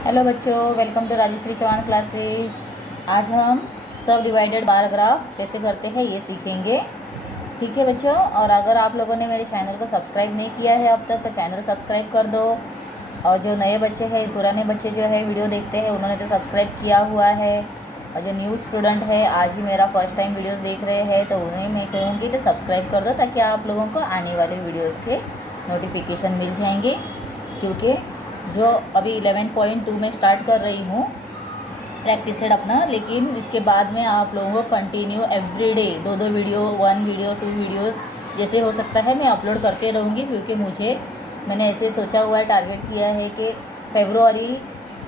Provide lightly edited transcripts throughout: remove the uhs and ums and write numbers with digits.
Hello बच्चों, welcome to Rajshri Chauhan classes. आज हम सब डिवाइडेड बार ग्राफ कैसे करते हैं ये सीखेंगे। ठीक है बच्चों, और अगर आप लोगों ने मेरे चैनल को सब्सक्राइब नहीं किया है अब तक तो चैनल सब्सक्राइब कर दो। और जो नए बच्चे हैं, पुराने बच्चे जो है वीडियो देखते हैं उन्होंने तो सब्सक्राइब किया हुआ है, और जो न्यू स्टूडेंट है आज ही मेरा फर्स्ट टाइम वीडियोज़ देख रहे हैं तो उन्हें मैं कहूँगी तो सब्सक्राइब कर दो, ताकि आप लोगों को आने वाले वीडियोज़ के नोटिफिकेशन मिल जाएंगे। क्योंकि जो अभी 11.2 में स्टार्ट कर रही हूँ प्रैक्टिसेड अपना, लेकिन इसके बाद में आप लोगों को कंटिन्यू एवरीडे दो वीडियो, 1 वीडियो 2 वीडियोस जैसे हो सकता है मैं अपलोड करते रहूँगी। क्योंकि मैंने ऐसे सोचा हुआ है, टारगेट किया है कि फेब्रुआरी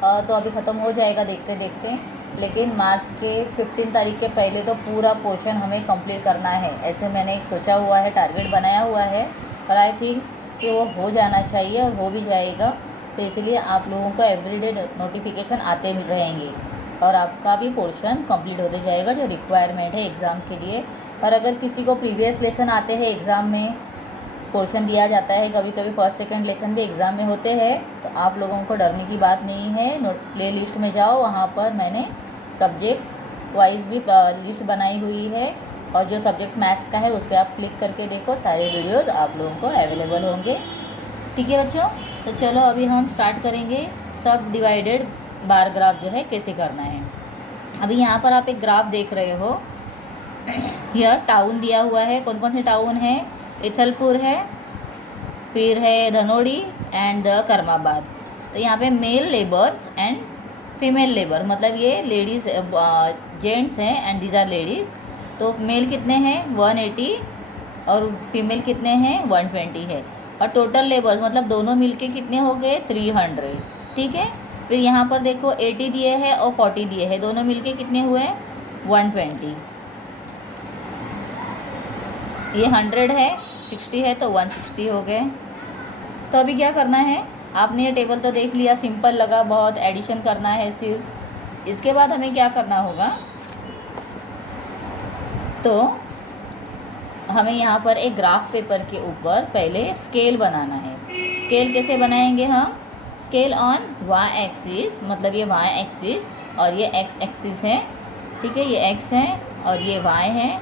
तो अभी ख़त्म हो जाएगा देखते देखते, लेकिन मार्च के 15 तारीख के पहले तो पूरा पोर्शन हमें कंप्लीट करना है। ऐसे मैंने एक सोचा हुआ है, टारगेट बनाया हुआ है, और आई थिंक कि वो हो जाना चाहिए और हो भी जाएगा। तो इसलिए आप लोगों को एवरीडे नोटिफिकेशन आते मिल रहेंगे और आपका भी पोर्शन कंप्लीट होते जाएगा जो रिक्वायरमेंट है एग्ज़ाम के लिए। और अगर किसी को प्रीवियस लेसन आते हैं, एग्ज़ाम में पोर्शन दिया जाता है, कभी कभी फर्स्ट सेकंड लेसन भी एग्ज़ाम में होते हैं, तो आप लोगों को डरने की बात नहीं है। नोट प्ले लिस्ट में जाओ, वहाँ पर मैंने सब्जेक्ट्स वाइज भी लिस्ट बनाई हुई है, और जो सब्जेक्ट्स मैथ्स का है उस पर आप क्लिक करके देखो, सारे वीडियोज़ आप लोगों को अवेलेबल होंगे। ठीक है बच्चों, तो चलो अभी हम स्टार्ट करेंगे सब डिवाइडेड बार ग्राफ जो है कैसे करना है। अभी यहाँ पर आप एक ग्राफ देख रहे हो, यह टाउन दिया हुआ है। कौन कौन से टाउन है? इथलपुर है, फिर है धनोड़ी एंड द करमाबाद। तो यहाँ पे male labours and female labour, मतलब ये लेडीज़ जेंट्स हैं एंड दीज आर लेडीज़। तो मेल कितने हैं? 180, और फीमेल कितने हैं? 120 है। और टोटल लेबर्स मतलब दोनों मिलके कितने हो गए? 300। ठीक है, फिर यहाँ पर देखो 80 दिए हैं और 40 दिए हैं, दोनों मिलके कितने हुए? 120। ये 100 है, 60 है तो 160 हो गए। तो अभी क्या करना है, आपने ये टेबल तो देख लिया, सिंपल लगा बहुत, एडिशन करना है सिर्फ। इसके बाद हमें क्या करना होगा, तो हमें यहाँ पर एक ग्राफ पेपर के ऊपर पहले स्केल बनाना है। स्केल कैसे बनाएंगे हम? स्केल ऑन वाई एक्सिस, मतलब ये वाई एक्सिस और ये एक्स एक्सिस है। ठीक है, ये एक्स है और ये वाई है,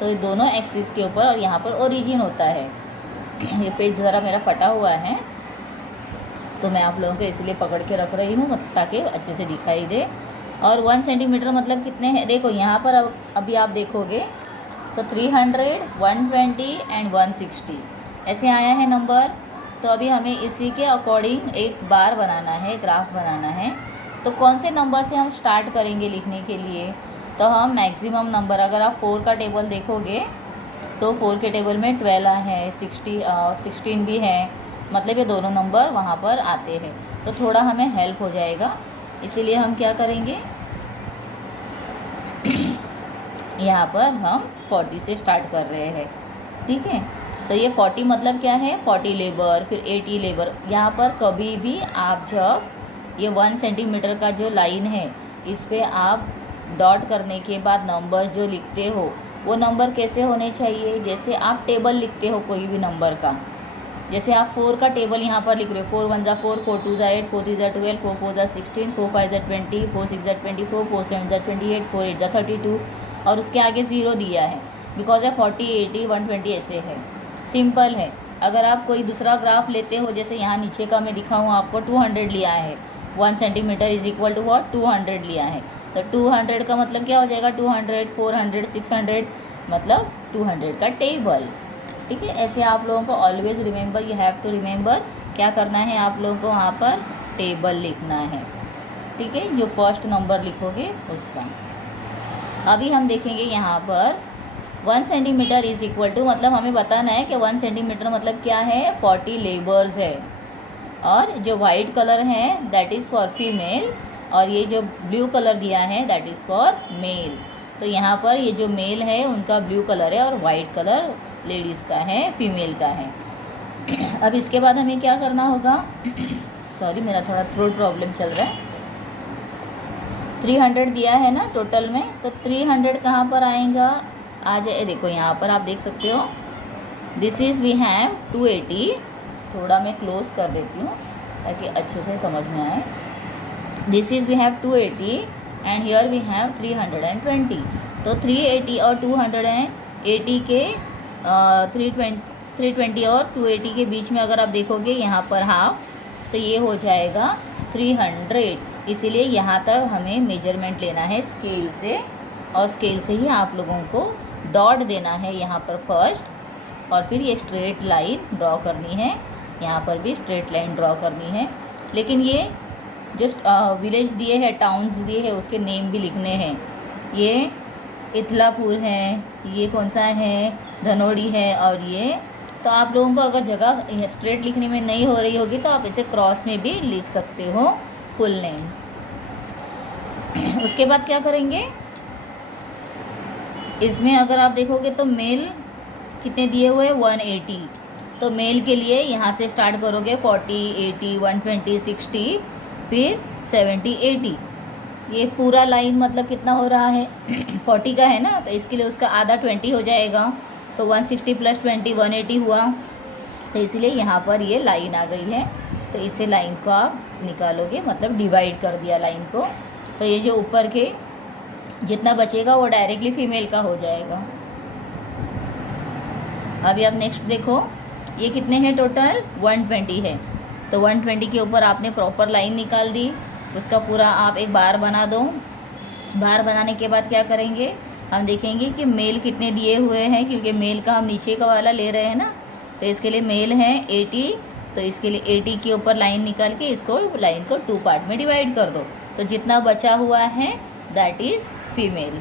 तो ये दोनों एक्सिस के ऊपर, और यहाँ पर ओरिजिन होता है। ये पेज ज़रा मेरा फटा हुआ है तो मैं आप लोगों को इसलिए पकड़ के रख रही हूँ ताकि अच्छे से दिखाई दे। और 1 सेंटीमीटर मतलब कितने हैं? देखो यहाँ पर अभी आप देखोगे तो 300, 120 एंड 160 ऐसे आया है नंबर। तो अभी हमें इसी के अकॉर्डिंग एक बार बनाना है, ग्राफ बनाना है। तो कौन से नंबर से हम स्टार्ट करेंगे लिखने के लिए? तो हम मैक्सिमम नंबर, अगर आप 4 का टेबल देखोगे तो 4 के टेबल में 12 है, 16 भी है, मतलब ये दोनों नंबर वहाँ पर आते हैं। तो थोड़ा हमें हेल्प हो जाएगा, इसीलिए हम क्या करेंगे यहाँ पर हम 40 से स्टार्ट कर रहे हैं। ठीक है, तो ये 40 मतलब क्या है? 40 लेबर, फिर 80 लेबर। यहाँ पर कभी भी आप जब ये 1 सेंटीमीटर का जो लाइन है इस पर आप डॉट करने के बाद नंबर्स जो लिखते हो वो नंबर कैसे होने चाहिए? जैसे आप टेबल लिखते हो कोई भी नंबर का, जैसे आप 4 का टेबल यहाँ पर लिख रहे हो, 4 1 ज़ा 4, 4 2 ज़ा 8, 4 3 ज़ा 12, 4 4 ज़ा 16, 4 5 ज़ा 20, 4 6 ज़ा 24, 4 7 ज़ा 28, 4 8 ज़ा 32, और उसके आगे 0 दिया है बिकॉज है 40 80 120 ऐसे है, सिंपल है। अगर आप कोई दूसरा ग्राफ लेते हो, जैसे यहाँ नीचे का मैं दिखाऊँ आपको, 200 लिया है, 1 centimetre is equal to what? 200 लिया है। तो 200 का मतलब क्या हो जाएगा? 200 400 600, मतलब 200 का टेबल। ठीक है, ऐसे आप लोगों को always remember, you have to remember, क्या करना है आप लोगों को वहाँ पर टेबल लिखना है। ठीक है, जो फर्स्ट नंबर लिखोगे उसका। अभी हम देखेंगे यहाँ पर 1 सेंटीमीटर इज इक्वल टू, मतलब हमें बताना है कि 1 सेंटीमीटर मतलब क्या है? 40 लेबर्स है। और जो वाइट कलर है दैट इज़ फॉर फीमेल, और ये जो ब्लू कलर दिया है दैट इज़ फॉर मेल। तो यहाँ पर ये जो मेल है उनका ब्लू कलर है और वाइट कलर लेडीज़ का है, फीमेल का है। अब इसके बाद हमें क्या करना होगा सॉरी मेरा थोड़ा थ्रोट प्रॉब्लम चल रहा है। 300 दिया है ना टोटल में, तो 300 कहाँ पर आएगा? आ जाए, देखो यहाँ पर आप देख सकते हो, दिस इज़ वी हैव 280। थोड़ा मैं क्लोज कर देती हूँ ताकि अच्छे से समझ में आए। This is we have 280 and here we have 320। तो 380 और 280 के 320 और 280 के बीच में अगर आप देखोगे यहाँ पर हाफ, तो ये हो जाएगा 300। इसीलिए यहाँ तक हमें मेजरमेंट लेना है स्केल से, और स्केल से ही आप लोगों को डॉट देना है यहाँ पर फर्स्ट, और फिर ये स्ट्रेट लाइन ड्रॉ करनी है, यहाँ पर भी स्ट्रेट लाइन ड्रॉ करनी है। लेकिन ये जस्ट विलेज दिए हैं, टाउन्स दिए हैं, उसके नेम भी लिखने हैं। ये इतलापुर है, ये कौन सा है, धनोड़ी है, और ये तो आप लोगों को अगर जगह स्ट्रेट लिखने में नहीं हो रही होगी तो आप इसे क्रॉस में भी लिख सकते हो फुल नेम। उसके बाद क्या करेंगे, इसमें अगर आप देखोगे तो मेल कितने दिए हुए हैं 180। तो मेल के लिए यहाँ से स्टार्ट करोगे 40, 80, 120, 60, फिर 70, 80। ये पूरा लाइन मतलब कितना हो रहा है 40 का है ना, तो इसके लिए उसका आधा 20 हो जाएगा। तो 160 + 20 180 हुआ। तो इसीलिए यहाँ पर ये लाइन आ गई है, तो इसे लाइन को आप निकालोगे, मतलब डिवाइड कर दिया लाइन को। तो ये जो ऊपर के जितना बचेगा वो डायरेक्टली फीमेल का हो जाएगा। अभी आप नेक्स्ट देखो, ये कितने हैं टोटल 120 है। तो 120 के ऊपर आपने प्रॉपर लाइन निकाल दी, उसका पूरा आप एक बार बना दो। बार बनाने के बाद क्या करेंगे, हम देखेंगे कि मेल कितने दिए हुए हैं, क्योंकि मेल का हम नीचे का वाला ले रहे हैं ना। तो इसके लिए मेल है 80, तो इसके लिए 80 के ऊपर लाइन निकाल के इसको लाइन को 2 पार्ट में डिवाइड कर दो। तो जितना बचा हुआ है that is female.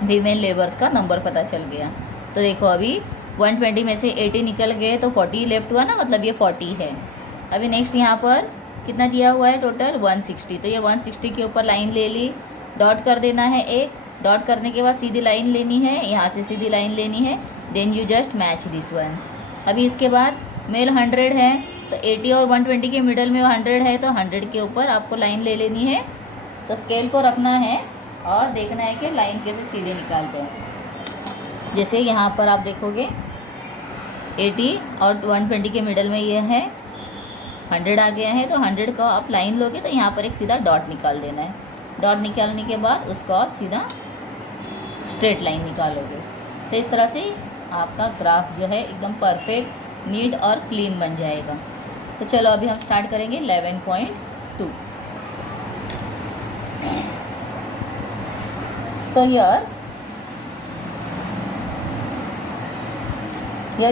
Female labours का नंबर पता चल गया। तो देखो अभी 120 में से 80 निकल गए तो 40 लेफ्ट हुआ ना, मतलब ये 40 है। अभी नेक्स्ट यहाँ पर कितना दिया हुआ है टोटल 160। तो ये 160 के ऊपर लाइन ले ली, डॉट कर देना है एक, डॉट करने के बाद सीधी लाइन लेनी है, यहाँ से सीधी लाइन लेनी है, then you just match this one. अभी इसके बाद मेल 100 है, तो 80 और 120 के मिडल में 100 है, तो 100 के ऊपर आपको लाइन ले लेनी है। तो स्केल को रखना है और देखना है कि लाइन कैसे सीधे निकालते हैं। जैसे यहाँ पर आप देखोगे 80 और 120 के मिडल में ये है 100 आ गया है, तो 100 का आप लाइन लोगे तो यहाँ पर एक सीधा डॉट निकाल देना है। डॉट निकालने के बाद उसको आप सीधा स्ट्रेट लाइन निकालोगे। तो इस तरह से आपका ग्राफ जो है एकदम परफेक्ट, नीट और क्लीन बन जाएगा। तो चलो अभी हम स्टार्ट करेंगे 11.2। So here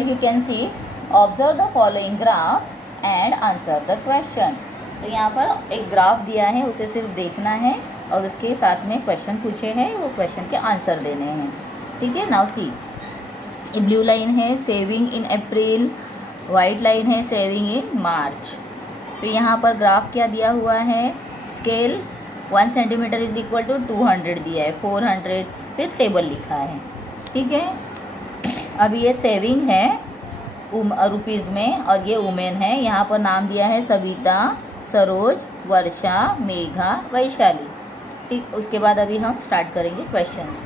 you can see observe the following graph and answer the question। तो यहाँ पर एक ग्राफ दिया है, उसे सिर्फ देखना है और उसके साथ में क्वेश्चन पूछे हैं, वो क्वेश्चन के आंसर देने हैं। ठीक है, नाउ सी, ये ब्लू लाइन है saving in April, white line है सेविंग इन मार्च। तो यहाँ पर ग्राफ क्या दिया हुआ है, scale 1 centimetre is equal to 200 दिया है, 400 फिर टेबल लिखा है। ठीक है, अभी ये सेविंग है रुपीज़ में और ये वुमेन है। यहाँ पर नाम दिया है सविता, सरोज, वर्षा, मेघा, वैशाली। ठीक, उसके बाद अभी हम स्टार्ट करेंगे questions.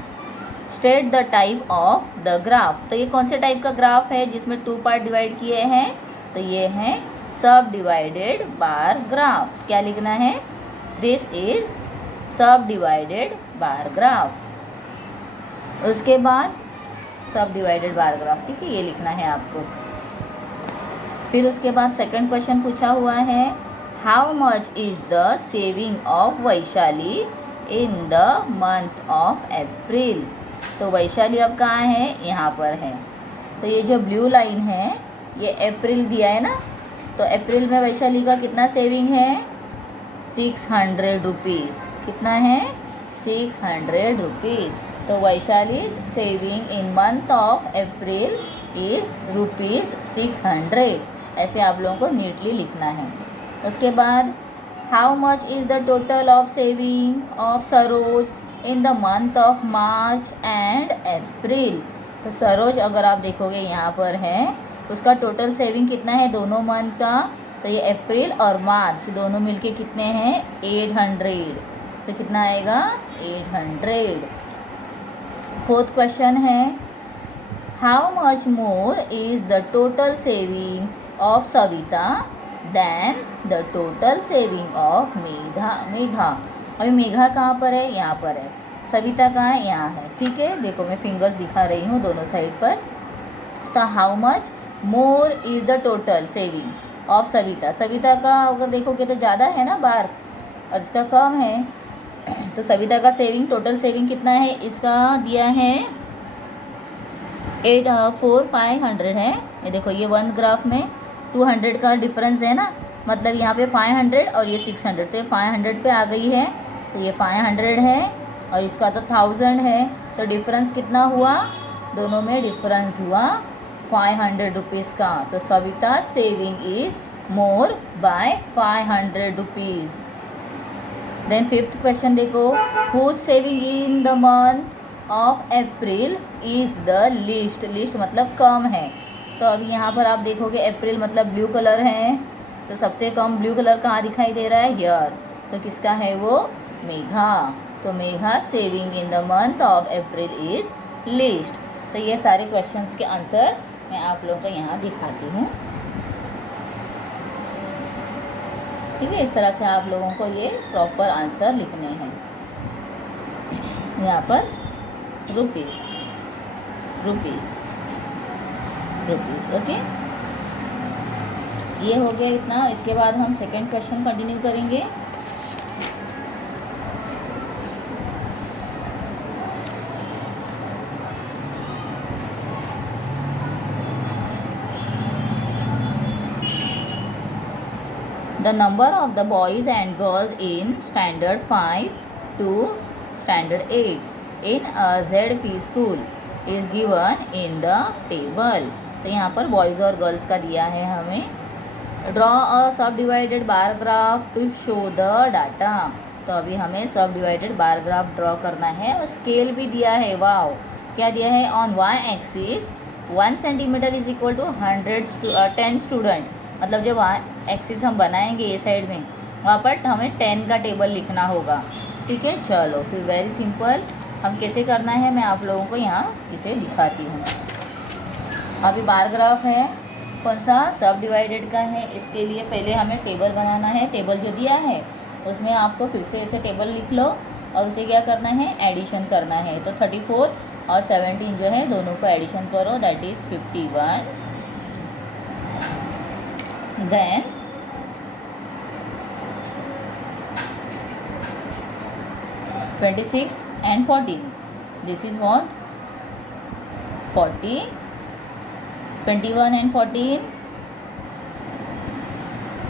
State the type of the graph. तो ये कौन से टाइप का ग्राफ है जिसमें 2 पार्ट डिवाइड किए हैं, तो ये है सब डिवाइडेड बार ग्राफ। क्या लिखना है, दिस इज सब डिवाइडेड बार ग्राफ। उसके बाद सब डिवाइडेड बार ग्राफ, ठीक है, ये लिखना है आपको। फिर उसके बाद सेकंड क्वेश्चन पूछा हुआ है, how much is the saving of Vaishali in the month of अप्रैल। तो वैशाली अब कहाँ है, यहाँ पर है। तो ये जो ब्लू लाइन है ये अप्रैल दिया है ना, तो अप्रैल में वैशाली का कितना सेविंग है 600 रुपीज़। कितना है 600 रुपीज़। तो Vaishali saving in month of April is ₹600। ऐसे आप लोगों को नीटली लिखना है। उसके बाद how much is the total of saving of Saroj in the month of March and April. तो सरोज अगर आप देखोगे यहाँ पर है, उसका टोटल सेविंग कितना है दोनों मंथ का, तो ये अप्रैल और मार्च दोनों मिलके कितने हैं 800। तो कितना आएगा 800। फोर्थ क्वेश्चन है, how much more is the total saving of Savita than the total saving of Megha. अभी मेघा कहाँ पर है? यहाँ पर है। सविता कहाँ है? यहाँ है। ठीक है, देखो मैं फिंगर्स दिखा रही हूँ दोनों साइड पर। तो how much more is the total saving of Savita. Savita का अगर देखोगे तो ज़्यादा है ना बार, और इसका कम है। तो सविता का सेविंग, टोटल सेविंग कितना है? इसका दिया है 500 है। ये देखो, ये वन ग्राफ में 200 का डिफरेंस है ना, मतलब यहाँ पे 500 और ये 600, तो ये 500 पे आ गई है। तो ये 500 है और इसका तो 1000 है। तो डिफरेंस कितना हुआ? दोनों में डिफरेंस हुआ 500 रुपीज़ का। तो Savita saving is more by 500 rupees. Then fifth question देखो, whose saving in the month of April is the least. Least मतलब कम है। तो अभी यहाँ पर आप देखोगे अप्रैल मतलब ब्लू कलर है, तो सबसे कम ब्लू कलर कहाँ दिखाई दे रहा है? हियर। तो किसका है वो? मेघा। तो Megha saving in the month of April is least. तो ये सारे क्वेश्चंस के आंसर मैं आप लोगों को यहाँ दिखाती हूँ। ठीक है, इस तरह से आप लोगों को ये प्रॉपर आंसर लिखने हैं। यहाँ पर रुपीज़ रुपीज़ रुपीज़। ओके, ये हो गया इतना। इसके बाद हम सेकंड क्वेश्चन कंटिन्यू करेंगे। The number of the boys and girls in standard 5 to standard 8 in a ZP school is given in the table। तो यहाँ पर बॉयज़ और गर्ल्स का दिया है हमें। Draw a subdivided bar graph to show the data. तो अभी हमें सब डिवाइडेड बार ग्राफ ड्रॉ करना है और स्केल भी दिया है। वाओ, क्या दिया है? On Y axis 1 centimetre is equal to 10 student. मतलब जब एक्सिस हम बनाएंगे ये साइड में, वहाँ पर हमें 10 का टेबल लिखना होगा। ठीक है, चलो फिर वेरी सिंपल हम कैसे करना है मैं आप लोगों को यहाँ इसे दिखाती हूँ। अभी बार ग्राफ है, कौन सा? सब डिवाइडेड का है। इसके लिए पहले हमें टेबल बनाना है। टेबल जो दिया है उसमें आपको फिर से ऐसे टेबल लिख लो और उसे क्या करना है? एडिशन करना है। तो 34 और 17 जो है दोनों को एडिशन करो, that is 51। Then 26 and 14. This is what? 40. 21 and 14.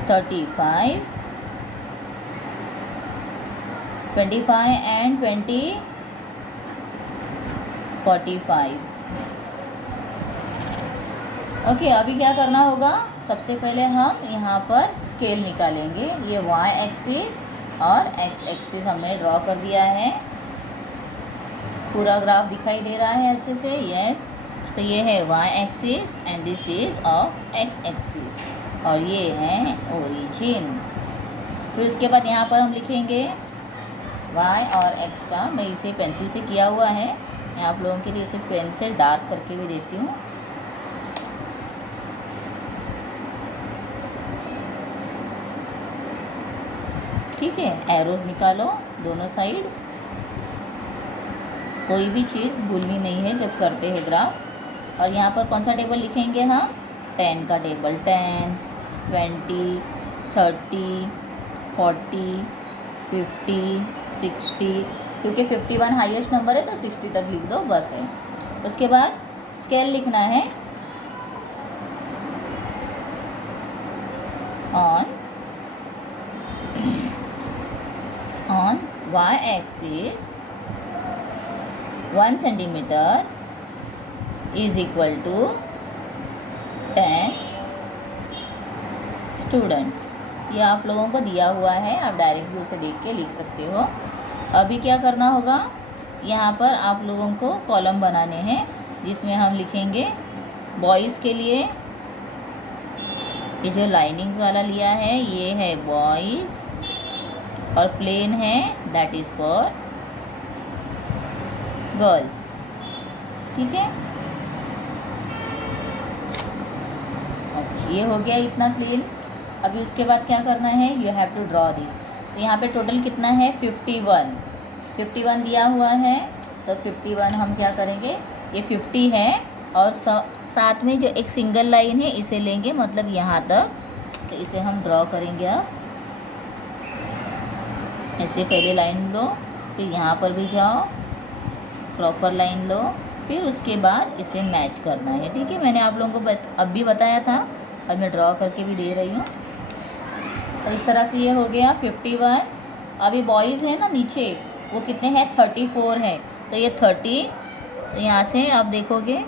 35. 25 and 20. 45. Okay, अभी क्या करना होगा? सबसे पहले हम यहाँ पर स्केल निकालेंगे। ये वाई एक्सिस और एक्स एक्सिस हमने ड्रॉ कर दिया है। पूरा ग्राफ दिखाई दे रहा है अच्छे से? यस। तो ये है Y axis and this is of X axis और ये है ओरिजिन। फिर उसके बाद यहाँ पर हम लिखेंगे वाई और एक्स का। मैं इसे पेंसिल से किया हुआ है, मैं आप लोगों के लिए इसे पेन से डार्क करके भी देती हूँ। ठीक है, एरोज निकालो दोनों साइड। कोई भी चीज़ भूलनी नहीं है जब करते हैं ग्राफ। और यहाँ पर कौन सा टेबल लिखेंगे हम? 10 का टेबल। 10, 20, 30, 40, 50, 60। क्योंकि 51 हाईएस्ट नंबर है तो 60 तक लिख दो, बस है। उसके बाद स्केल लिखना है। on y-axis 1 centimeter is equal to 10 students. ये आप लोगों को दिया हुआ है, आप डायरेक्ट भी उसे देख के लिख सकते हो। अभी क्या करना होगा? यहाँ पर आप लोगों को कॉलम बनाने हैं जिसमें हम लिखेंगे बॉयज़ के लिए। ये जो लाइनिंग्स वाला लिया है ये है बॉयज़ और प्लेन है दैट इज़ फॉर गर्ल्स। ठीक है, ये हो गया इतना प्लेन। अभी उसके बाद क्या करना है, you have to draw this. तो यहाँ पे टोटल कितना है 51 दिया हुआ है। तो 51 हम क्या करेंगे, ये 50 है और साथ में जो एक सिंगल लाइन है इसे लेंगे, मतलब यहाँ तक। तो इसे हम ड्रॉ करेंगे। अब ऐसे पहले लाइन लो, फिर यहाँ पर भी जाओ, प्रॉपर लाइन लो, फिर उसके बाद इसे मैच करना है। ठीक है, मैंने आप लोगों को अब भी बताया था, अब मैं ड्रॉ करके भी दे रही हूँ। तो इस तरह से ये हो गया 51। अभी बॉयज़ है ना नीचे, वो कितने हैं 34 है। तो ये 30, तो यहाँ से आप देखोगे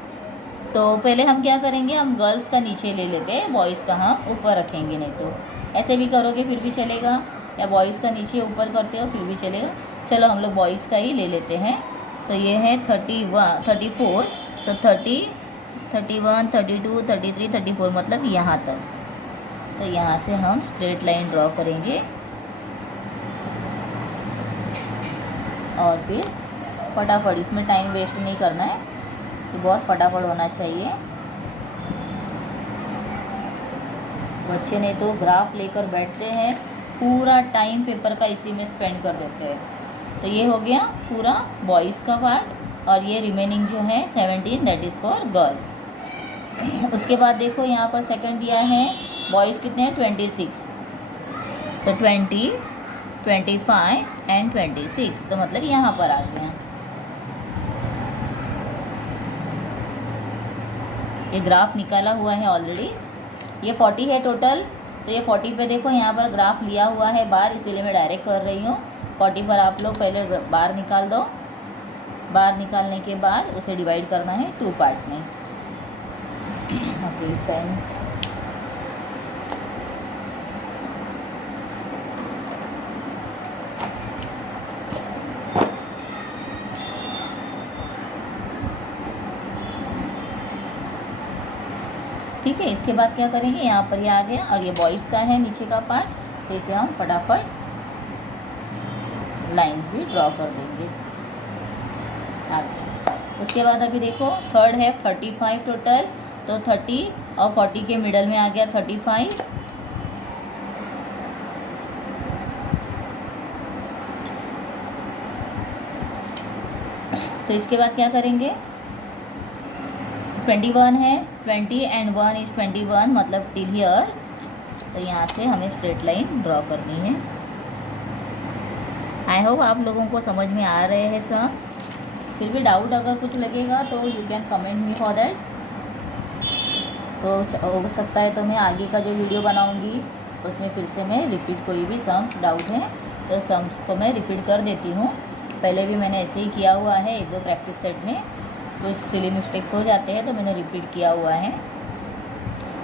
तो पहले हम क्या करेंगे, हम गर्ल्स का नीचे ले लेते हैं, बॉयज़ का हम ऊपर रखेंगे। नहीं तो ऐसे भी करोगे फिर भी चलेगा, या बॉयज़ का नीचे ऊपर करते हो फिर भी चलेगा। चलो हम लोग बॉयज़ का ही ले लेते हैं। तो ये है 34, सो 30, 31, 32, 33, 34, मतलब यहाँ तक। तो यहाँ से हम स्ट्रेट लाइन ड्रॉ करेंगे और फिर फटाफट, इसमें टाइम वेस्ट नहीं करना है, तो बहुत फटाफट होना चाहिए। बच्चे नहीं तो ग्राफ लेकर बैठते हैं, पूरा टाइम पेपर का इसी में स्पेंड कर देते हैं। तो ये हो गया पूरा बॉयज़ का पार्ट, और ये रिमेनिंग जो है 17 दैट इज़ फॉर गर्ल्स। उसके बाद देखो यहाँ पर सेकंड दिया है, बॉयज़ कितने हैं 26, तो 20, 25 एंड 26, तो मतलब यहाँ पर आ गया। ये ग्राफ निकाला हुआ है ऑलरेडी। ये 40 है टोटल, तो ये 40 पे देखो यहाँ पर ग्राफ लिया हुआ है बार, इसीलिए मैं डायरेक्ट कर रही हूँ। 40 पर आप लोग पहले बार निकाल दो। बार निकालने के बाद उसे डिवाइड करना है 2 पार्ट में। Okay, pen. ठीक है, इसके बाद क्या करेंगे, यहाँ पर ये आ गया और ये बॉयज़ का है नीचे का पार्ट, तो इसे हम फटाफट लाइंस भी ड्रॉ कर देंगे आगे। उसके बाद अभी देखो थर्ड है 35 टोटल, तो 30 और 40 के मिडल में आ गया 35। तो इसके बाद क्या करेंगे, 21 है, 20 एंड 1 इज़ 21, मतलब टिल हियर। तो यहाँ से हमें स्ट्रेट लाइन ड्रॉ करनी है। आई होप आप लोगों को समझ में आ रहे हैं सब। फिर भी डाउट अगर कुछ लगेगा तो you can comment me for that. तो हो सकता है तो मैं आगे का जो वीडियो बनाऊंगी उसमें फिर से मैं रिपीट, कोई भी सम्स डाउट है तो सम्स को मैं रिपीट कर देती हूँ। पहले भी मैंने ऐसे ही किया हुआ है, 1-2 प्रैक्टिस सेट में कुछ सिली मिस्टेक्स हो जाते हैं तो मैंने रिपीट किया हुआ है।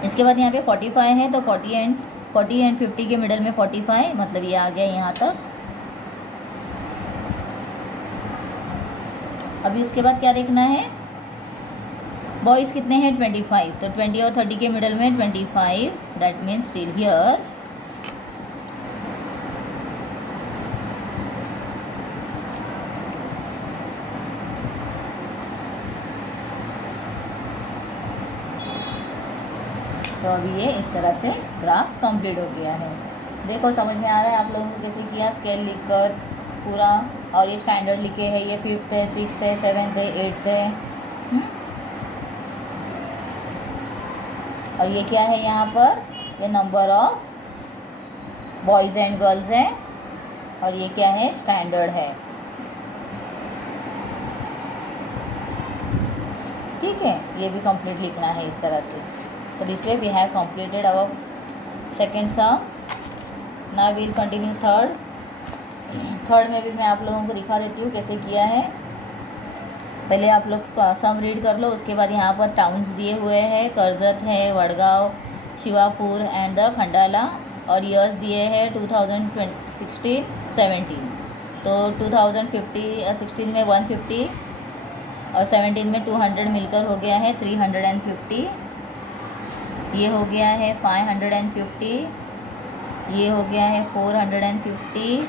इसके बाद यहाँ पे 45 है, तो 40 एंड 50 के मिडल में 45, मतलब ये आ गया यहाँ तक। अभी उसके बाद क्या देखना है, बॉयज़ कितने हैं 25, तो 20 और 30 के मिडल में 25, दैट मीन्स टिल हियर। तो अभी ये इस तरह से ग्राफ कंप्लीट हो गया है। देखो समझ में आ रहा है आप लोगों को कैसे किया, स्केल लिखकर पूरा। और ये स्टैंडर्ड लिखे है, ये 5th है, 6th है, 7th है, 8th है। और ये क्या है यहाँ पर, ये number of boys and girls है, और ये क्या है स्टैंडर्ड है। ठीक है, ये भी कंप्लीट लिखना है इस तरह से। तो this way we have completed our second sum. Now we'll continue third में भी मैं आप लोगों को दिखा देती हूँ कैसे किया है। पहले आप लोग सम रीड कर लो, उसके बाद यहाँ पर टाउन्स दिए हुए हैं, करजत है, वडगांव, शिवापुर एंड द खंडाला, और ईयर्स दिए हैं 2016, 17। तो 2016 में 150 और 17 में 200 मिलकर हो गया है 350। ये हो गया है 550, ये हो गया है 450,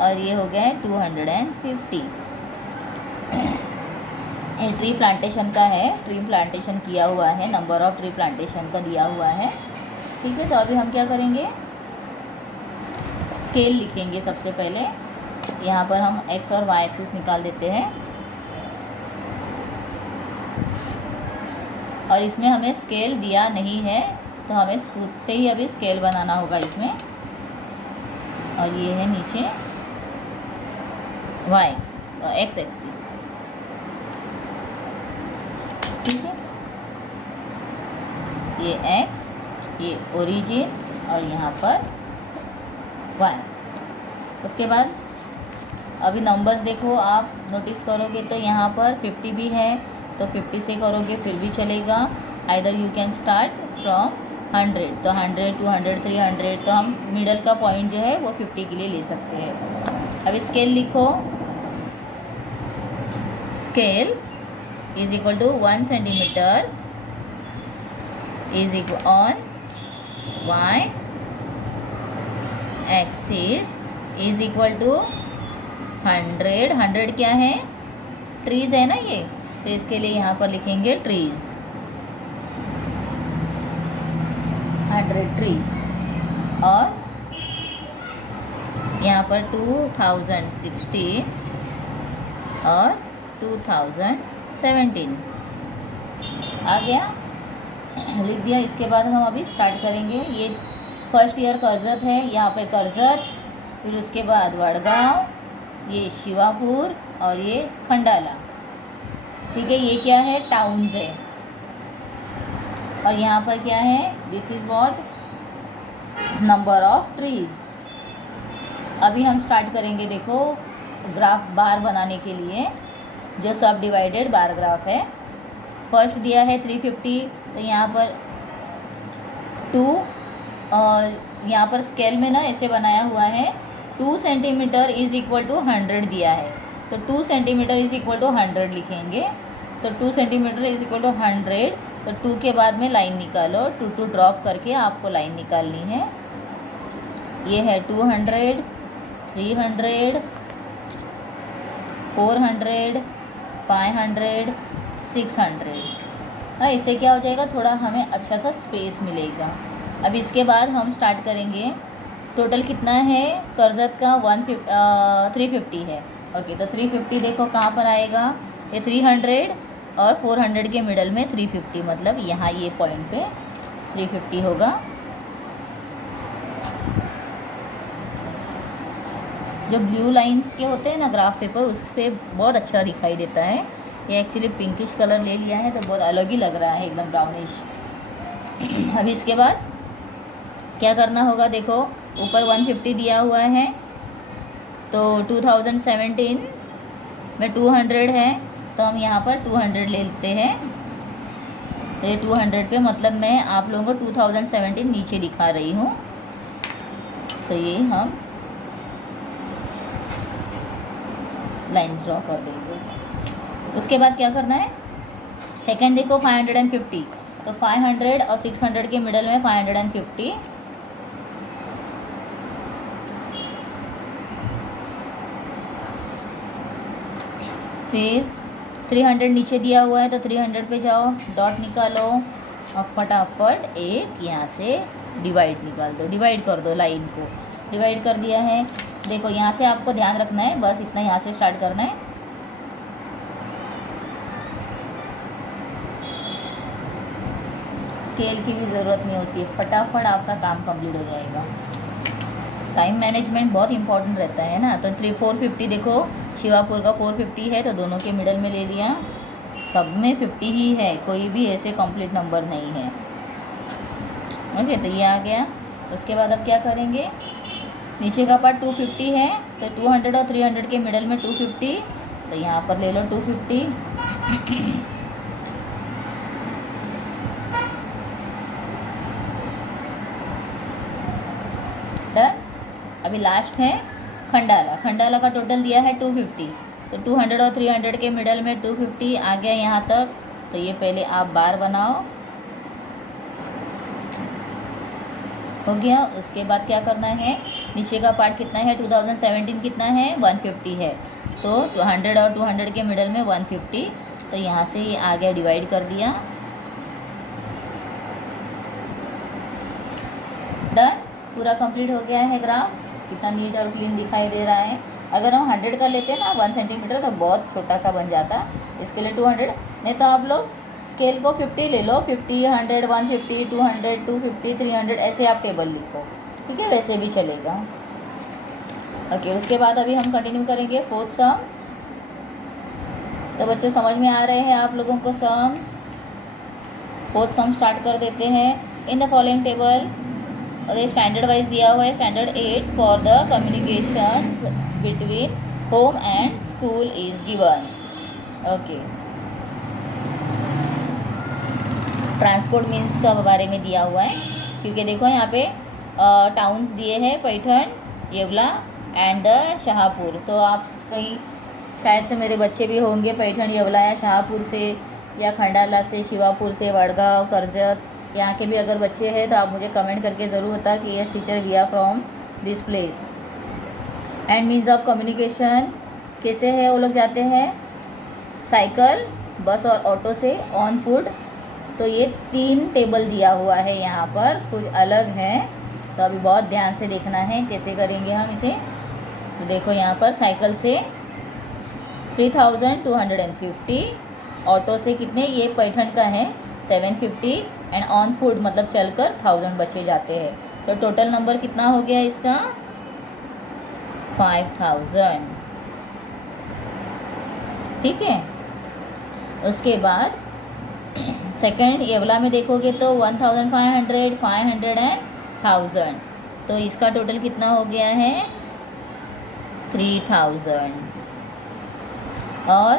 और ये हो गया है 250। ये ट्री प्लांटेशन का है, ट्री प्लांटेशन किया हुआ है, नंबर ऑफ ट्री प्लांटेशन का दिया हुआ है। ठीक है, तो अभी हम क्या करेंगे, स्केल लिखेंगे। सबसे पहले यहाँ पर हम x और y एक्सिस निकाल देते हैं, और इसमें हमें स्केल दिया नहीं है तो हमें खुद से ही अभी स्केल बनाना होगा इसमें। और ये है नीचे y एक्सिस और x एक्सिस, ठीक है। ये x, ये ओरिजिन और यहाँ पर y। उसके बाद अभी नंबर्स देखो, आप नोटिस करोगे तो यहाँ पर 50 भी है, तो 50 से करोगे फिर भी चलेगा। Either you can start from 100, तो 100, 200, 300, तो हम मिडल का पॉइंट जो है वो 50 के लिए ले सकते हैं। अब स्केल लिखो, scale is equal to 1 centimetre is equal on y axis is equal to 100। 100 क्या है, ट्रीज़ है ना ये, तो इसके लिए यहाँ पर लिखेंगे ट्रीज़, 100 ट्रीज़। और यहाँ पर 2016 और 2017 आ गया, लिख दिया। इसके बाद हम अभी स्टार्ट करेंगे। ये फर्स्ट ईयर कर्जत है, यहाँ पे कर्जत, फिर उसके बाद वडगांव, ये शिवापुर और ये खंडाला, ठीक है। ये क्या है, टाउन्स है। और यहाँ पर क्या है, this is what, number of trees. अभी हम स्टार्ट करेंगे, देखो ग्राफ बार बनाने के लिए, जो सब डिवाइडेड बार ग्राफ है। फर्स्ट दिया है 350, तो यहाँ पर 2, और यहाँ पर स्केल में ना ऐसे बनाया हुआ है, 2 सेंटीमीटर इज़ इक्वल टू 100 दिया है, तो 2 सेंटीमीटर इज़ इक्वल टू 100 लिखेंगे। तो 2 सेंटीमीटर इज़ इक्वल टू 100, तो 2 के बाद में लाइन निकालो, 2 ड्रॉप करके आपको लाइन निकालनी है। ये है 200, 300, 400, 500, 600। हाँ, इससे क्या हो जाएगा, थोड़ा हमें अच्छा सा स्पेस मिलेगा। अब इसके बाद हम स्टार्ट करेंगे। टोटल कितना है कर्जत का, 350 है। ओके, तो 350 देखो कहाँ पर आएगा, ये 300 और 400 के मिडल में 350, मतलब यहाँ ये पॉइंट पे 350 होगा। जो ब्लू लाइंस के होते हैं ना ग्राफ पेपर, उस पर बहुत अच्छा दिखाई देता है। ये एक्चुअली पिंकिश कलर ले लिया है तो बहुत अलग ही लग रहा है, एकदम ब्राउनिश। अभी इसके बाद क्या करना होगा, देखो ऊपर 150 दिया हुआ है, तो 2017 में 200 है, तो हम यहाँ पर 200 ले लेते हैं। तो ये 200 पे, मतलब मैं आप लोगों को 2017 नीचे दिखा रही हूँ, तो ये हम लाइन्स ड्रॉ कर देंगे। उसके बाद क्या करना है, सेकंड देखो 550, तो 500 और 600 के मिडल में 550, फिर 300 नीचे दिया हुआ है, तो 300 पे जाओ, डॉट निकालो और फटाफट एक यहाँ से डिवाइड निकाल दो, डिवाइड कर दो, लाइन को डिवाइड कर दिया है। देखो यहाँ से आपको ध्यान रखना है, बस इतना यहाँ से स्टार्ट करना है। स्केल की भी ज़रूरत नहीं होती है, फटाफट आपका काम कंप्लीट हो जाएगा। टाइम मैनेजमेंट बहुत इंपॉर्टेंट रहता है ना। तो 450 देखो, शिवापुर का 450 है, तो दोनों के मिडल में ले लिया, सब में 50 ही है, कोई भी ऐसे कंप्लीट नंबर नहीं है। ओके, तो ये आ गया। उसके बाद अब क्या करेंगे, नीचे का पार्ट 250 है, तो 200 और 300 के मिडल में 250, तो यहाँ पर ले लो 250। डन। अभी लास्ट है खंडाला। खंडाला का टोटल दिया है 250, तो 200 और 300 के मिडल में 250 आ गया यहाँ तक। तो ये पहले आप बार बनाओ, हो गया। उसके बाद क्या करना है, नीचे का पार्ट कितना है, 2017 कितना है, 150 है, तो 100 और 200 के मिडल में 150, तो यहाँ से ये आ गया, डिवाइड कर दिया। पूरा कंप्लीट हो गया है ग्राफ, कितना नीट और क्लीन दिखाई दे रहा है। अगर हम 100 का लेते हैं ना 1 सेंटीमीटर तो बहुत छोटा सा बन जाता, इसके लिए 200, नहीं तो आप लोग स्केल को 50 ले लो, 50, 100, 150, 200, 250, 300 ऐसे आप टेबल लिखो, ठीक है, वैसे भी चलेगा। ओके, उसके बाद अभी हम कंटिन्यू करेंगे 4th सम। तो बच्चों समझ में आ रहे हैं आप लोगों को सम्स? 4th सम स्टार्ट कर देते हैं। इन द फॉलोइंग टेबल, और ये स्टैंडर्ड वाइज दिया हुआ है, standard 8 for the communications between home and school is given. Okay, transport means का बारे में दिया हुआ है, क्योंकि देखो यहाँ पे टाउन्स दिए हैं, पैठण, येवला एंड द शाहपुर। तो आप कहीं शायद से मेरे बच्चे भी होंगे पैठण, येवला या शाहपुर से, या खंडाला से, शिवापुर से, वडगांव, करजत, यहाँ के भी अगर बच्चे हैं तो आप मुझे कमेंट करके ज़रूर बता कि yes teacher we are from this place. And means of communication कैसे है, वो लोग जाते हैं साइकिल, बस और ऑटो से, ऑन फुट। तो ये 3 टेबल दिया हुआ है यहाँ पर, कुछ अलग है, तो अभी बहुत ध्यान से देखना है कैसे करेंगे हम इसे। तो देखो यहाँ पर साइकिल से 3250, ऑटो से कितने, ये पैठण का है 750, एंड ऑन फुट मतलब चलकर 1000 बच्चे जाते हैं। तो टोटल नंबर कितना हो गया इसका 5000, ठीक है। उसके बाद सेकंड येवला में देखोगे तो 1500, 500 एंड 1000, तो इसका टोटल कितना हो गया है 3000। और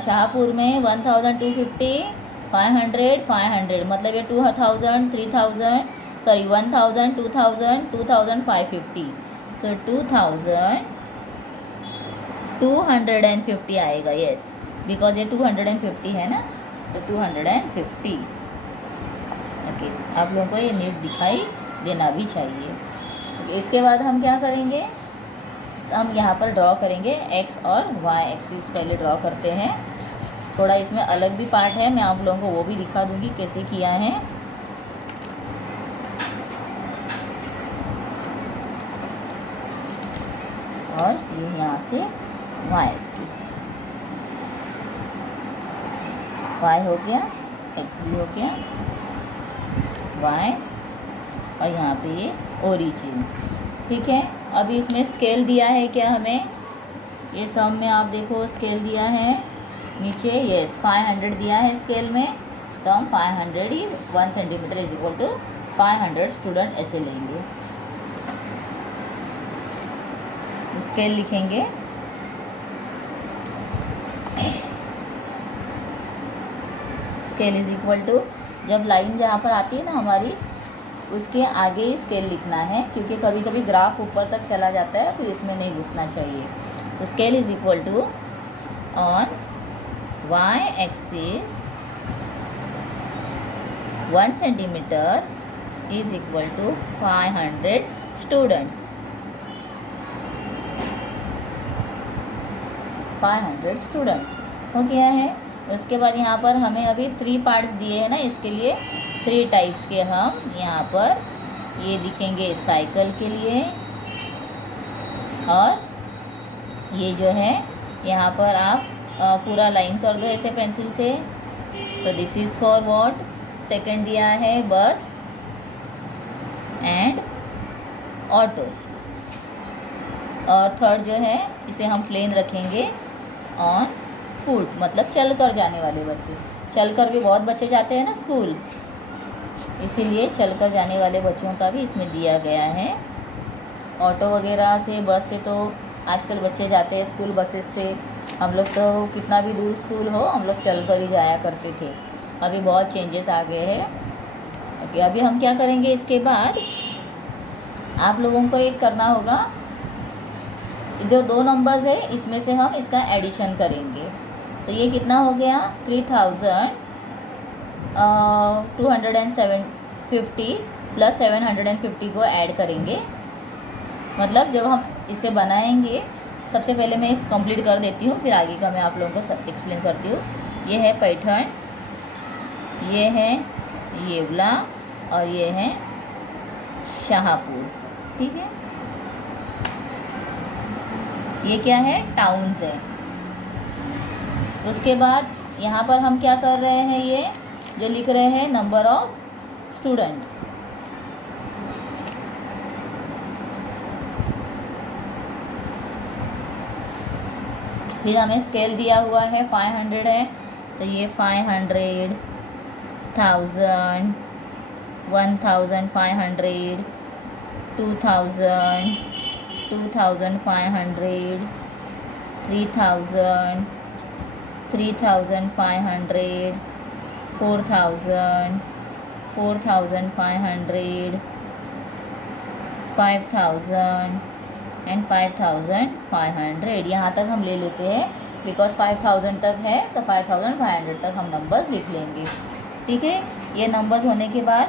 शाहपुर में 1250, 500, 500 मतलब ये 2000, 3000, सॉरी 1000, 2000, 2550, सो 2250 आएगा, यस, बिकॉज ये 250 है ना, तो 250। ओके, आप लोगों को ये नीट दिखाई देना भी चाहिए। ओके, इसके बाद हम क्या करेंगे, हम यहाँ पर ड्रॉ करेंगे एक्स और वाई एक्सिस, पहले ड्रॉ करते हैं। थोड़ा इसमें अलग भी पार्ट है, मैं आप लोगों को वो भी दिखा दूँगी कैसे किया है। और ये यहाँ से वाई एक्सिस, वाई हो गया, एक्स भी हो गया, वाई, और यहाँ पे ये ओरिजिन, ठीक है। अभी इसमें स्केल दिया है क्या हमें, ये सम में आप देखो स्केल दिया है नीचे, यस 500 दिया है स्केल में, तो हम 500 ही 1 centimetre is equal to 500 student ऐसे लेंगे, स्केल लिखेंगे। स्केल इज इक्वल टू, जब लाइन जहाँ पर आती है ना हमारी, उसके आगे ही स्केल लिखना है, क्योंकि कभी कभी ग्राफ ऊपर तक चला जाता है, फिर इसमें नहीं घुसना चाहिए। तो scale is equal to on Y axis 1 centimetre is equal to 500 students, 500 students हो गया है। उसके बाद यहाँ पर हमें अभी 3 पार्ट्स दिए हैं ना, इसके लिए 3 टाइप्स के हम यहाँ पर ये दिखेंगे साइकिल के लिए, और ये जो है यहाँ पर आप पूरा लाइन कर दो ऐसे पेंसिल से। तो this is for what, second दिया है बस एंड ऑटो, और थर्ड जो है इसे हम प्लेन रखेंगे ऑन फुट, मतलब चल कर जाने वाले बच्चे, चल कर भी बहुत बच्चे जाते हैं ना स्कूल, इसीलिए चल कर जाने वाले बच्चों का भी इसमें दिया गया है। ऑटो वगैरह से, बस से तो आजकल बच्चे जाते हैं स्कूल बसेस से, हम लोग तो कितना भी दूर स्कूल हो हम लोग चल कर ही जाया करते थे, अभी बहुत चेंजेस आ गए हैं। ओके, अभी हम क्या करेंगे, इसके बाद आप लोगों को एक करना होगा, जो 2 नंबर्स है इसमें से हम इसका एडिशन करेंगे। तो ये कितना हो गया 3250 प्लस 750 को ऐड करेंगे, मतलब जब हम इसे बनाएंगे, सबसे पहले मैं कंप्लीट कर देती हूँ, फिर आगे का मैं आप लोगों को एक्सप्लेन करती हूँ। ये है पैठण, ये है येवला, और ये है शाहपुर। ठीक है, ये क्या है, टाउन्स है। उसके बाद यहाँ पर हम क्या कर रहे हैं, ये जो लिख रहे हैं नंबर ऑफ स्टूडेंट। फिर हमें स्केल दिया हुआ है 500 है, तो ये 500, 1000, 1500, 2000, 2500, 3000, 3500, 4000, 4500, 5000 एंड 5500। यहाँ तक हम ले लेते हैं, बिकॉज 5000 तक है तो 5500 तक हम नंबर्स लिख लेंगे। ठीक है, ये नंबर्स होने के बाद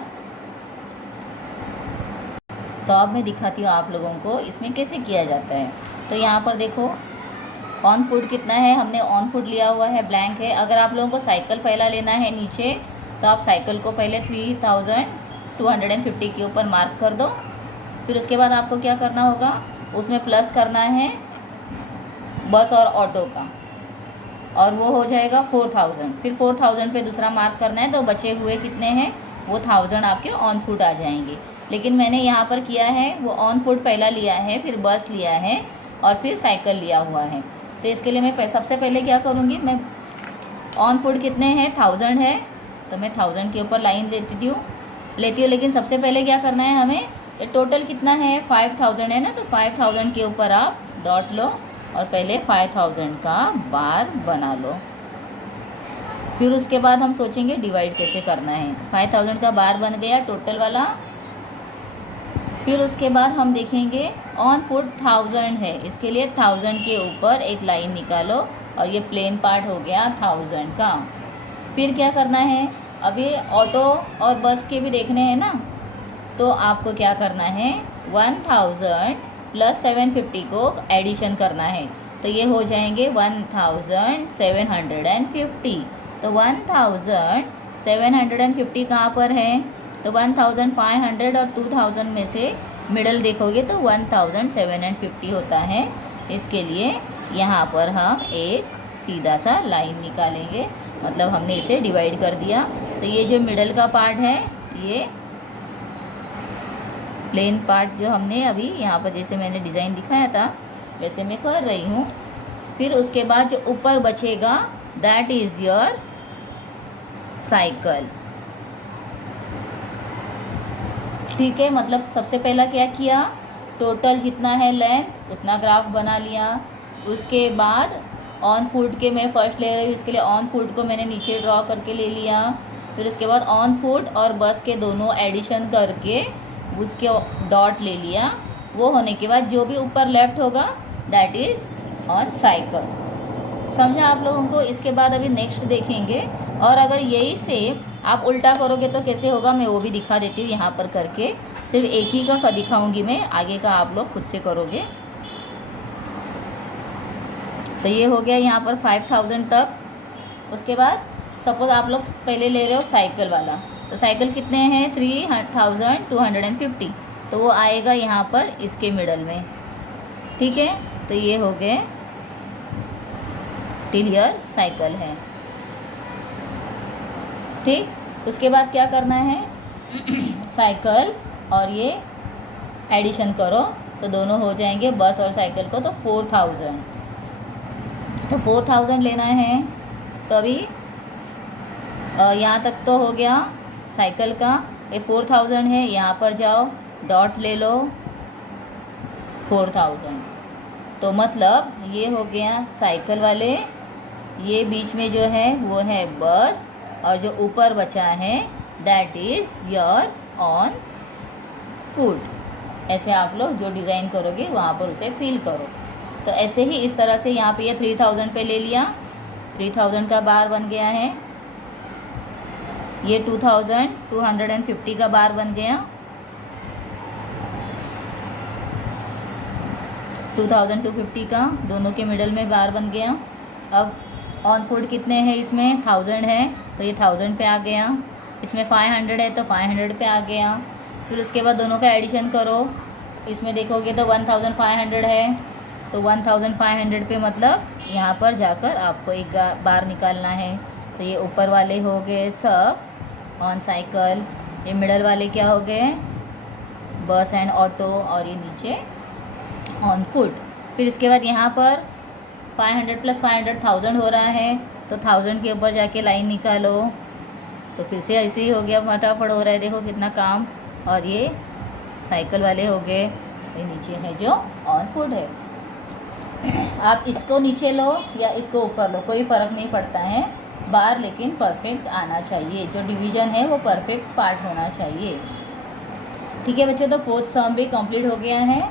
तो अब मैं दिखाती हूँ आप लोगों को इसमें कैसे किया जाता है। तो यहाँ पर देखो ऑन फुट कितना है, हमने ऑन फुट लिया हुआ है, ब्लैंक है। अगर आप लोगों को साइकिल पहला लेना है नीचे, तो आप साइकिल को पहले 3250 के ऊपर मार्क कर दो। फिर उसके बाद आपको क्या करना होगा, उसमें प्लस करना है बस और ऑटो का, और वो हो जाएगा 4000। फिर 4000 पे दूसरा मार्क करना है, तो बचे हुए कितने हैं, वो 1000 आपके ऑन फुट आ जाएंगे। लेकिन मैंने यहाँ पर किया है, वो ऑन फुट पहला लिया है, फिर बस लिया है और फिर साइकिल लिया हुआ है। तो इसके लिए मैं सबसे पहले क्या करूँगी, मैं ऑन फुट कितने हैं, 1000 है, तो मैं 1000 के ऊपर लाइन लेती हूँ। लेकिन सबसे पहले क्या करना है हमें, ये टोटल कितना है 5000 है ना, तो 5000 के ऊपर आप डॉट लो और पहले 5000 का बार बना लो। फिर उसके बाद हम सोचेंगे डिवाइड कैसे करना है। 5000 का बार बन गया टोटल वाला। फिर उसके बाद हम देखेंगे ऑन फुट 1000 है, इसके लिए 1000 के ऊपर एक लाइन निकालो और ये प्लेन पार्ट हो गया 1000 का। फिर क्या करना है, अभी ऑटो और बस के भी देखने हैं ना, तो आपको क्या करना है, 1000 प्लस 750 को एडिशन करना है, तो ये हो जाएंगे 1750। तो 1750 कहाँ पर है, तो 1500 और 2000 में से मिडल देखोगे तो 1750 होता है। इसके लिए यहाँ पर हम एक सीधा सा लाइन निकालेंगे, मतलब हमने इसे डिवाइड कर दिया। तो ये जो मिडल का पार्ट है, ये प्लेन पार्ट जो हमने अभी यहाँ पर जैसे मैंने डिज़ाइन दिखाया था वैसे मैं कर रही हूँ। फिर उसके बाद जो ऊपर बचेगा दैट इज़ योर साइकिल। ठीक है, मतलब सबसे पहला क्या किया, टोटल जितना है लेंथ उतना ग्राफ बना लिया। उसके बाद ऑन फुट के मैं फर्स्ट ले रही हूँ, इसके लिए ऑन फुट को मैंने नीचे ड्रॉ करके ले लिया। फिर उसके बाद ऑन फुट और बस के दोनों एडिशन करके उसके डॉट ले लिया। वो होने के बाद जो भी ऊपर लेफ्ट होगा दैट इज़ ऑन साइकिल। समझा आप लोगों को। इसके बाद अभी नेक्स्ट देखेंगे, और अगर यही से आप उल्टा करोगे तो कैसे होगा मैं वो भी दिखा देती हूँ यहाँ पर करके। सिर्फ एक ही का दिखाऊंगी मैं, आगे का आप लोग खुद से करोगे। तो ये हो गया यहाँ पर 5000 तक। उसके बाद सपोज आप लोग पहले ले रहे हो साइकिल वाला, तो साइकिल कितने हैं 3250, तो वो आएगा यहाँ पर इसके मिडल में। ठीक है, तो ये हो गए टिल हियर साइकिल है। ठीक, उसके बाद क्या करना है साइकिल और ये एडिशन करो तो दोनों हो जाएंगे बस और साइकिल को, तो 4000। तो 4000 लेना है, तो अभी यहाँ तक तो हो गया साइकिल का। ये 4000 है, यहाँ पर जाओ डॉट ले लो 4000, तो मतलब ये हो गया साइकिल वाले। ये बीच में जो है वो है बस, और जो ऊपर बचा है that is your on foot. ऐसे आप लोग जो डिज़ाइन करोगे वहाँ पर उसे फिल करो। तो ऐसे ही इस तरह से यहाँ पे ये 3000 पे ले लिया, 3000 का बार बन गया है। ये 2250 का बार बन गया, 2250 का दोनों के मिडल में बार बन गया। अब ऑन फुट कितने हैं इसमें 1000 है, तो ये 1000 पे आ गया। इसमें 500 है तो 500 पे आ गया। फिर उसके बाद दोनों का एडिशन करो, इसमें देखोगे तो 1500 है, तो 1500 पे मतलब यहाँ पर जाकर आपको एक बार निकालना है। तो ये ऊपर वाले हो गए सब ऑन साइकिल, ये मिडल वाले क्या हो गए बस एंड ऑटो, और ये नीचे ऑन फुट। फिर इसके बाद यहाँ पर 500 + 500 1000 हो रहा है, तो 1000 के ऊपर जाके लाइन निकालो। तो फिर से ऐसे ही हो गया, फटाफट हो रहा है, देखो कितना काम। और ये साइकिल वाले हो गए, ये नीचे है जो ऑन फुट है। आप इसको नीचे लो या इसको ऊपर लो, कोई फ़र्क नहीं पड़ता है, बार लेकिन परफेक्ट आना चाहिए, जो डिवीज़न है वो परफेक्ट पार्ट होना चाहिए। ठीक है बच्चों, तो 4th सम भी कंप्लीट हो गया है।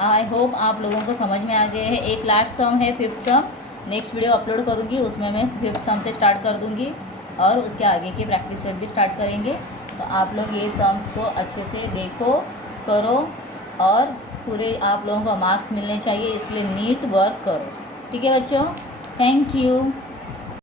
आई होप आप लोगों को समझ में आ गया है। एक लास्ट सम है 5th सम, नेक्स्ट वीडियो अपलोड करूँगी, उसमें मैं 5th सम से स्टार्ट कर दूँगी और उसके आगे की प्रैक्टिस सेट भी स्टार्ट करेंगे। तो आप लोग ये सम्स को अच्छे से देखो, करो और पूरे आप लोगों को मार्क्स मिलने चाहिए, इसके लिए नीट वर्क करो। ठीक है बच्चों, थैंक यू।